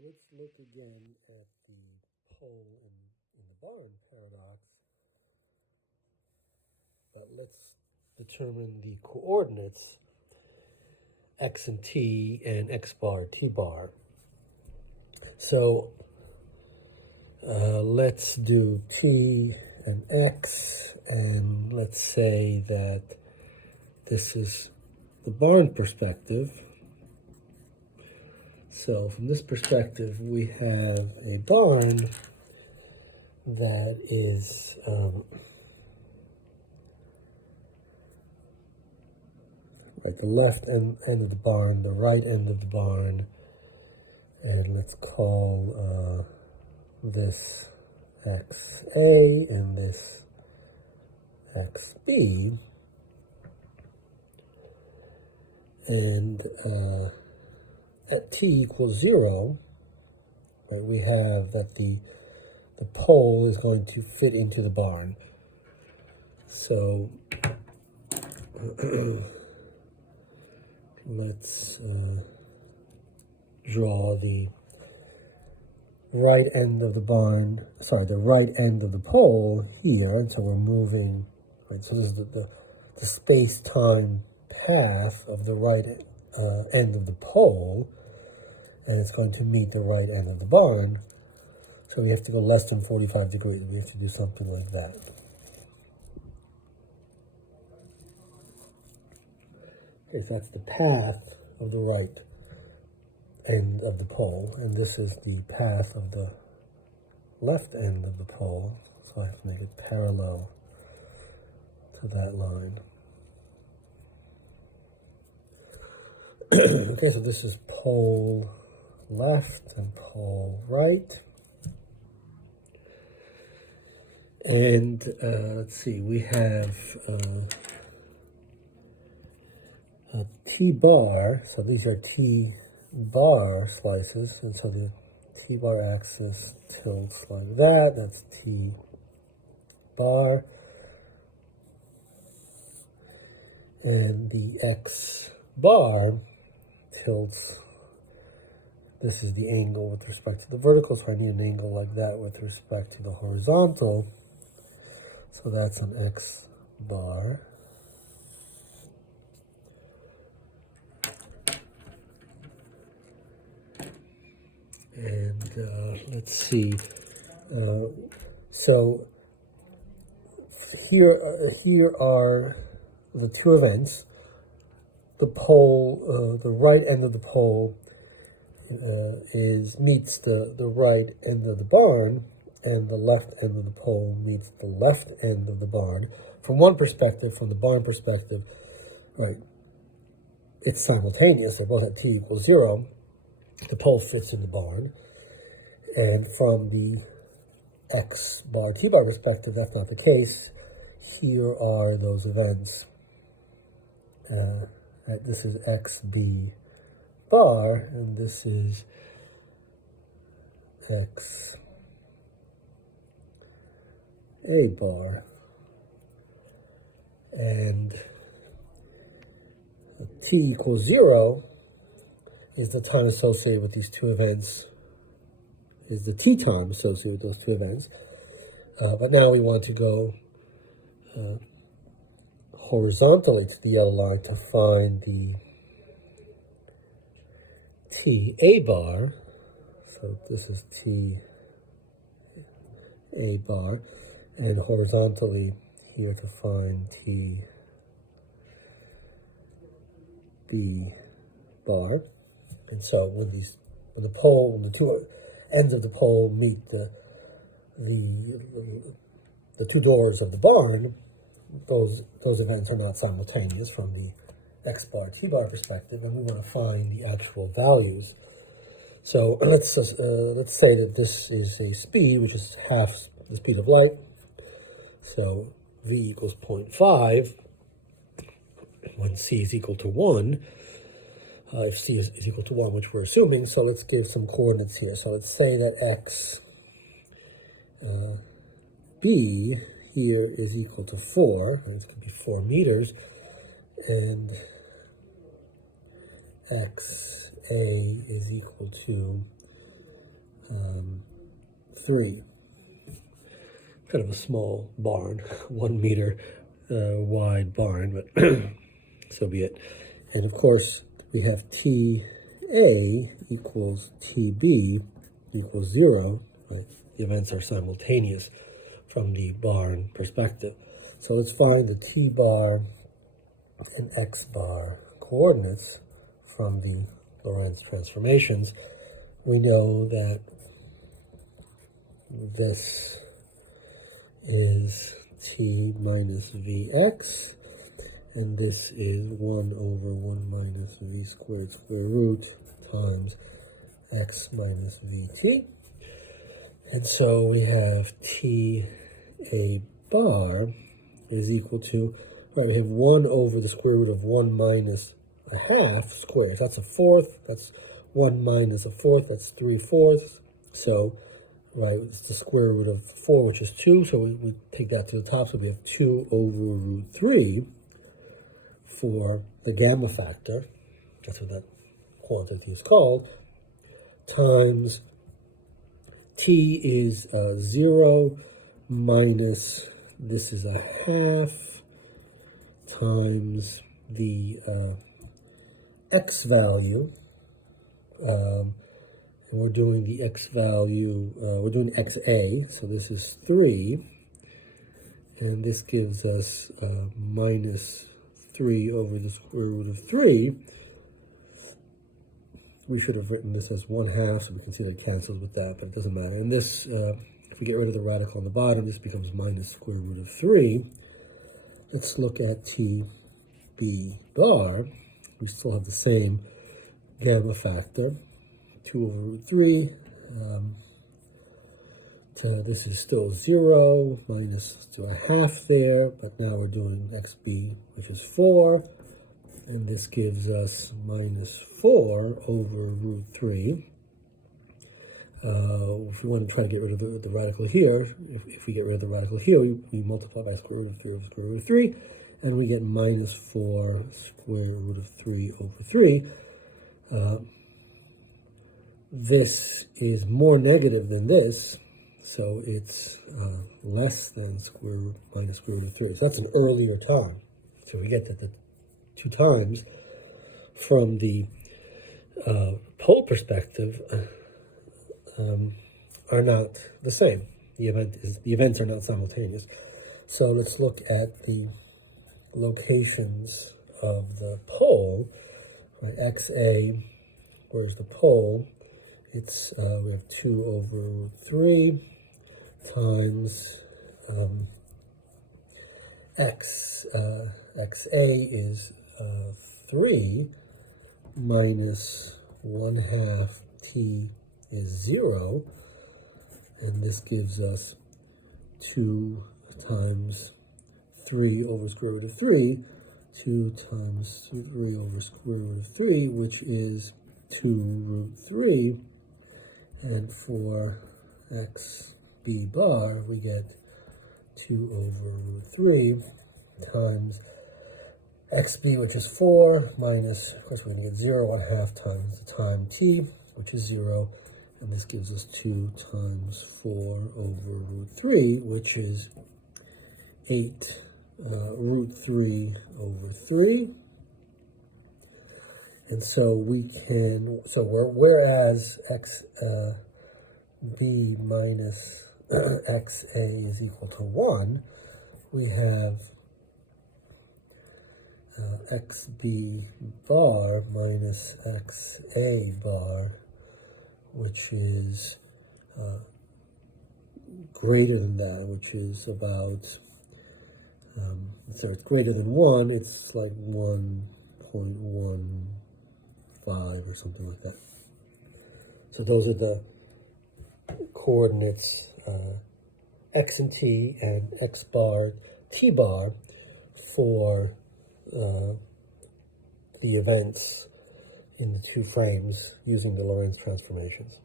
So let's look again at the pole in the barn paradox, but let's determine the coordinates x and t and x bar, t bar. So let's do t and x, and let's say that this is the barn perspective. So from this perspective, we have a barn that is right, the left end of the barn, the right end of the barn, and let's call this XA and this XB. And at t equals 0, right, we have that the pole is going to fit into the barn. So let's draw the right end of the barn, the right end of the pole here, and so we're moving, right, so this is the space-time path of the right end of the pole, and it's going to meet the right end of the barn. So we have to go less than 45 degrees. We have to do something like that. Okay, so that's the path of the right end of the pole, and this is the path of the left end of the pole. So I have to make it parallel to that line. Okay, so this is pole left and pole right. And let's see, we have a T-bar, so these are T-bar slices, and so the T-bar axis tilts like that, that's T-bar. And the X-bar tilts, this is the angle with respect to the vertical, so I need an angle like that with respect to the horizontal. So that's an X bar. And let's see. So here are the two events. The pole, the right end of the pole meets the right end of the barn, and the left end of the pole meets the left end of the barn. From one perspective, from the barn perspective, right, it's simultaneous. They're both at t equals 0. The pole fits in the barn. And from the x bar, t bar perspective, that's not the case. Here are those events. Right, this is xb bar, and this is x a bar, and t equals 0 is the time associated with these two events, is the t time associated with those two events. But now we want to go horizontally to the yellow line to find the t a bar. So this is t a bar, and horizontally here to find t b bar. And so when the two ends of the pole meet the two doors of the barn, those events are not simultaneous from the x bar t bar perspective, and we want to find the actual values. So let's say that this is a speed which is half the speed of light. So v equals 0.5 when c is equal to 1. If c is equal to 1, which we're assuming. So let's give some coordinates here. So let's say that x b here is equal to 4. This could be 4 meters. And x a is equal to 3. Kind of a small barn, 1 meter wide barn, but so be it. And of course, we have TA equals TB equals 0. Right? The events are simultaneous from the barn perspective. So let's find the T bar and X bar coordinates from the Lorentz transformations. We know that this is T minus Vx, and this is 1 over 1 minus V squared square root times X minus Vt. And so we have Ta bar is equal to, right, we have 1 over the square root of 1 minus a half squared. That's a fourth. That's 1 minus a fourth. That's 3/4. So, right, it's the square root of 4, which is 2. So we take that to the top. So we have 2 over root 3 for the gamma factor. That's what that quantity is called. Times T is 0 minus, this is a half, times the X value. And we're doing the X value, we're doing XA, so this is 3. And this gives us minus 3 over the square root of 3. We should have written this as 1/2, so we can see that it cancels with that, but it doesn't matter. And this, if we get rid of the radical on the bottom, this becomes minus square root of 3. Let's look at TB bar. We still have the same gamma factor, 2 over root 3. This is still 0, minus to a half there, but now we're doing XB, which is 4. And this gives us minus 4 over root 3. If we want to try to get rid of the radical here, if we get rid of the radical here, we multiply by square root of 3 over square root of 3, and we get minus 4 square root of 3 over 3. This is more negative than this, so it's less than minus square root of 3. So that's an earlier time. So we get that the 2 times from the pole perspective are not the same. The events are not simultaneous. So let's look at the locations of the pole. Right, XA, where's the pole? It's we have 2 over root 3 times XA is 3 minus 1/2 T is 0, and this gives us 2 times 3 over square root of 3, 2 times 3 over square root of 3, which is 2 root 3, and for XB bar, we get 2 over root 3 times XB, which is 4, minus, of course, we're going to get 0, 1/2 times the time T, which is 0, and this gives us 2 times 4 over root 3, which is 8 root 3 over 3. And so we can, whereas XB minus XA is equal to 1, we have XB bar minus XA bar, which is greater than that, which is about, so it's greater than 1, it's like 1.15 or something like that. So those are the coordinates X and T and X bar, T bar for the events in the 2 frames using the Lorentz transformations.